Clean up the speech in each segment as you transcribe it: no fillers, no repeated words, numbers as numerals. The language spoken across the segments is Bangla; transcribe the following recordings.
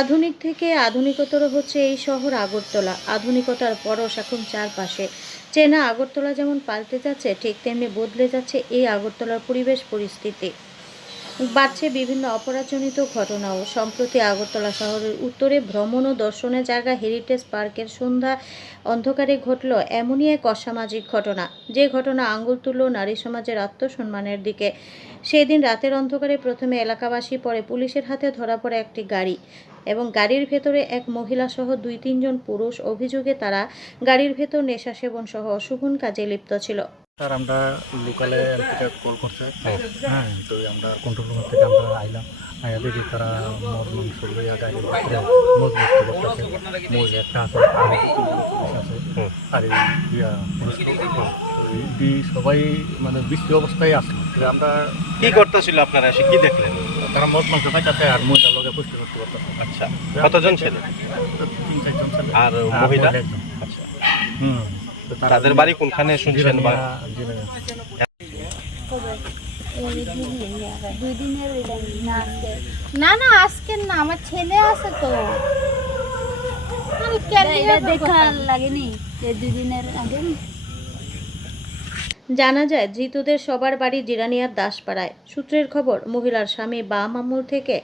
আধুনিক থেকে আধুনিকতর হচ্ছে এই শহর আগরতলা। আধুনিকতার পরশ এখন চারপাশে। চেনা আগরতলা যেমন পাল্টে যাচ্ছে, ঠিক তেমনি বদলে যাচ্ছে এই আগরতলার পরিবেশ পরিস্থিতি। বাড়ছে বিভিন্ন অপরাধজনিত ঘটনাও। সম্প্রতি আগরতলা শহরের উত্তরে ভ্রমণ ও দর্শনের জায়গা হেরিটেজ পার্কের সন্ধ্যা অন্ধকারে ঘটল এমনই এক অসামাজিক ঘটনা, যে ঘটনা আঙুল তুলল নারী সমাজের আত্মসম্মানের দিকে। সেদিন রাতের অন্ধকারে প্রথমে এলাকাবাসী, পরে পুলিশের হাতে ধরা পড়ে একটি গাড়ি এবং গাড়ির ভেতরে এক মহিলা সহ ২-৩ জন পুরুষ। অভিযোগে তারা গাড়ির ভেতর নেশা সেবন সহ অশোভন কাজে লিপ্ত ছিল। স্যার আমরা লোকালে এমপিটা কল করছে। হ্যাঁ, তো আমরা কন্ট্রোল রুম থেকে আমরা আইলাম। আয়া দেখি তারা মদ মাংস লইয়া গাড়ির ভিতরে মদ মুক্ত করতেছে। মহিলা একটা আছে আছে আর ইয়া সবাই মানে বৃষ্টি অবস্থায় আসলো। আমরা কি করতেছিল, আপনারা এসে কি দেখলেন? তারা মদ মাংস খাইতেছে আর মহিলার লগে পুষ্টি করতে করতেছে। আচ্ছা, কতজন ছেলে ৩-৪ জন ছেলে আর মহিলা? একজন। আচ্ছা, তো তাদের বাড়ি কোনখানে শুনছেন? বা না না, আজকের না, আমার ছেলে আছে তো। দেখা লাগেনি যে 2 দিনের আগে। জানা যায়, ধৃতদের সবার বাড়ি জিরানিয়ার দাসপাড়ায়। সূত্রের খবর, মহিলার স্বামী বাম আমল থেকে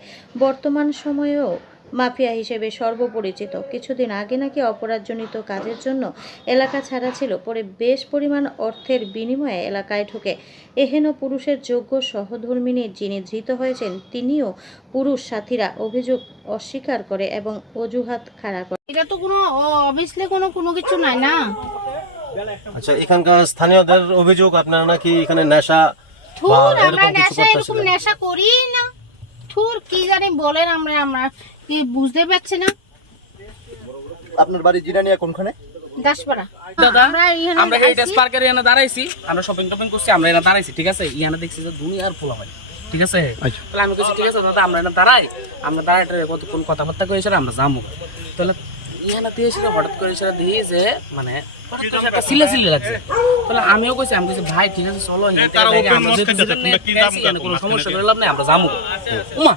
বর্তমান সময়েও মাফিয়া হিসেবে সর্বপরিচিত। কিছুদিন আগে নাকি অপরাধজনিত কাজের জন্য এলাকা ছাড়া ছিল, পরে বেশ পরিমাণ অর্থের বিনিময়ে এলাকায় ঢোকে। এহেন পুরুষের যোগ্য সহধর্মিণী যিনি ধৃত হয়েছেন, তিনিও পুরুষ সাথীরা অভিযোগ অস্বীকার করে এবং অজুহাত খাড়া করে। এটা তো কোনো অবভিয়াসলি কোনো কিছু নাই না। আচ্ছা, এখানকার স্থানীয়দের অভিযোগ আপনারা নাকি এখানে নেশা থুর, আমরা নেশা এরকম নেশা করি না। থুর কি জানি বলেন, আমরা কি বুঝতে পারছি না। আপনার বাড়ি জিরানিয়া কোনখানে? দাসপাড়া। দাদা, আমরা হেরিটেজ পার্কের এখানে দাঁড়াইছি, আমরা শপিং টপিং করছি, আমরা এখানে দাঁড়াইছি, ঠিক আছে। এখানে দেখছি যে দুনিয়ার পোলা হয়, ঠিক আছে। তাহলে আমি বলছি ঠিক আছে দাদা, আমরা এখানে দাঁড়াই, আমরা দাঁড়াইতে কতক্ষণ কথাবার্তা করেছি, আমরা যাবো। তাহলে এখানে দিয়ে এসে হঠাৎ করে এসে দিয়ে যে মানে একটা সিলে লাগছে। তাহলে আমিও কইছি, আমি কইছি ভাই ঠিক আছে চলো, কোনো সমস্যা করে লাভ নেই, আমরা যাবো। উমা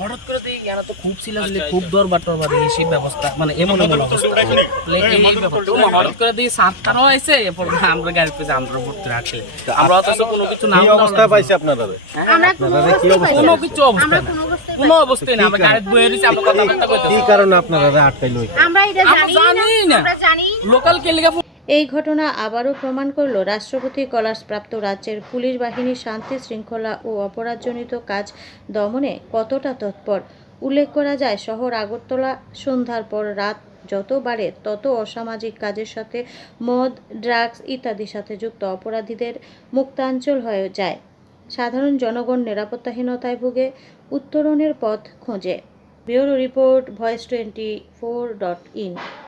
হঠাৎ করে দিই এখানে তো খুব সিলাসিলি, খুব দরবার টরবার সেই ব্যবস্থা, মানে এমন হঠাৎ করে দিই সাতটারও আইসে, এরপর আমরা গাড়ি পেয়েছি, আমরা ভর্তি রাখছি। আমরা অথচ কোনো কিছু না অবস্থা পাইছে আপনারা? কোনো কিছু অবস্থা না, কোনো অবস্থায় না। আমরা গাড়ি বয়ে দিয়েছি, আমরা কথাবার্তা করতেছি। কি কারণে আপনারা আটকাইলো? আমরা এটা জানি না, আমরা জানি লোকাল কেলিগা। এই ঘটনা আবারও প্রমাণ করল রাষ্ট্রপতি কলার্সপ্রাপ্ত রাজ্যের পুলিশ বাহিনী শান্তি শৃঙ্খলা ও অপরাধজনিত কাজ দমনে কতটা তৎপর। উল্লেখ করা যায়, শহর আগরতলা সন্ধ্যার পর রাত যত বাড়ে তত অসামাজিক কাজের সাথে মদ, ড্রাগস ইত্যাদির সাথে যুক্ত অপরাধীদের মুক্তাঞ্চল হয়ে যায়। সাধারণ জনগণ নিরাপত্তাহীনতায় ভুগে, উত্তরণের পথ খোঁজে। Bureau report, voice 24.in।